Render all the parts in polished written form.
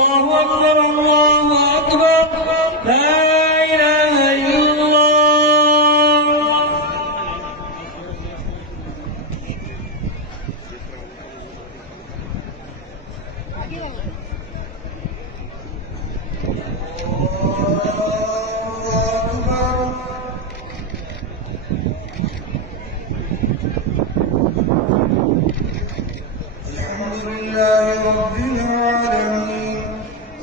الله أكبر الله أكبر لا إله إلا الله. الحمد لله رب العالمين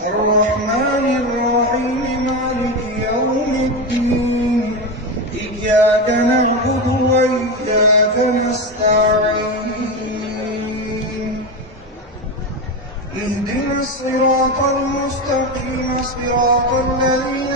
الرحمن الرحيم مالك يوم الدين إياك نعبد وإياك نستعين اهدنا الصراط المستقيم صراط الذين